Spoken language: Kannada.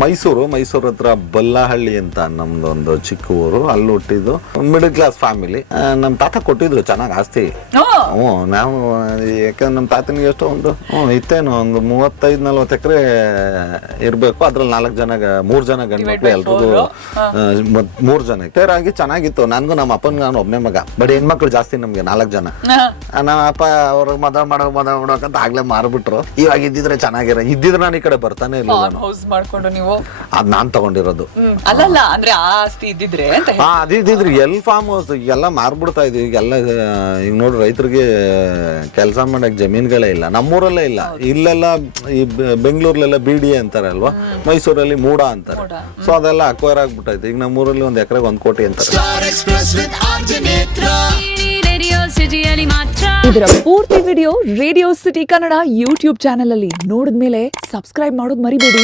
ಮೈಸೂರು ಹತ್ರ ಬಲ್ಲಹಳ್ಳಿ ಅಂತ ನಮ್ದೊಂದು ಚಿಕ್ಕ ಊರು, ಅಲ್ಲಿ ಹುಟ್ಟಿದ್ದು. Middle class family. ನಮ್ಮ ತಾತ ಕೊಟ್ಟಿದ್ರು ಚೆನ್ನಾಗಿ ಆಸ್ತಿ. ನಾವು ಯಾಕಂದ್ರೆ ನಮ್ಮ ತಾತನಿಗೆ ಎಷ್ಟು ಒಂದು ಇತ್ತೇನು ಒಂದು 35-40 ಎಕರೆ ಇರ್ಬೇಕು. ಅದ್ರಲ್ಲಿ 3 ಜನ ಗಂಡ್ಮಕ್ಳು, ಎಲ್ರಿಗೂ 3 ಜನ ಆಗಿ ಚೆನ್ನಾಗಿತ್ತು. ನನ್ಗೂ ನಮ್ಮ ಅಪ್ಪನ್ಗೆ ನಾನು ಒಬ್ಬನೇ ಮಗ, ಬಟ್ ಹೆಣ್ಮಕ್ಳು ಜಾಸ್ತಿ ನಮ್ಗೆ 4 ಜನ. ನಮ್ಮ ಅಪ್ಪ ಅವ್ರಿಗೆ ಮದುವೆ ಮಾಡೋಕಂತ ಆಗ್ಲೇ ಮಾರ್ಬಿಟ್ರು. ಇವಾಗ ಇದ್ದಿದ್ರೆ ನಾನು ಈ ಕಡೆ ಬರ್ತಾನೆ ಇಲ್ಲ. ಹೌಸ್ ಮಾಡ್ಕೊಂಡು ನೀವು ಅದ್ ನಾನ್ ತಗೊಂಡಿರೋದು. ಅಲ್ಲಲ್ಲ ಅಂದ್ರೆ ಆ ಆಸ್ತಿ ಇದ್ದಿದ್ರೆ ಅಂತ ಅದಿದ್ರೆ ಎಲ್ಲಿ ಫಾರ್ಮ್ ಹೌಸ್ ಎಲ್ಲ ಮಾರ್ಬಿಡ್ತಾ ಇದ್ವಿ. ಈಗೆಲ್ಲ ಈಗ ನೋಡಿ ರೈತರಿಗೆ ಕೆಲಸ ಮಾಡಕ್ ಜಮೀನ್ಗಳೇ ಇಲ್ಲ, ನಮ್ಮೂರಲ್ಲೇ ಇಲ್ಲ. ಇಲ್ಲೆಲ್ಲ ಈ ಬೆಂಗಳೂರಲ್ಲೆಲ್ಲ BDA ಅಂತಾರೆ ಅಲ್ವಾ, ಮೈಸೂರಲ್ಲಿ ಮೂಡ ಅಂತಾರೆ. ಸೊ ಅದೆಲ್ಲ ಅಕ್ವೈರ್ ಆಗ್ಬಿಟ್ಟೈತೆ. ಈಗ ನಮ್ಮೂರಲ್ಲಿ 1 ಎಕರೆಗೆ 1 ಕೋಟಿ ಅಂತಾರೆ. ಇದರ ಪೂರ್ತಿ video radio city Kannada YouTube channel ಅಲ್ಲಿ ನೋಡಿದ್ಮೇಲೆ ಸಬ್ಸ್ಕ್ರೈಬ್ ಮಾಡೋದು ಮರಿಬೇಡಿ.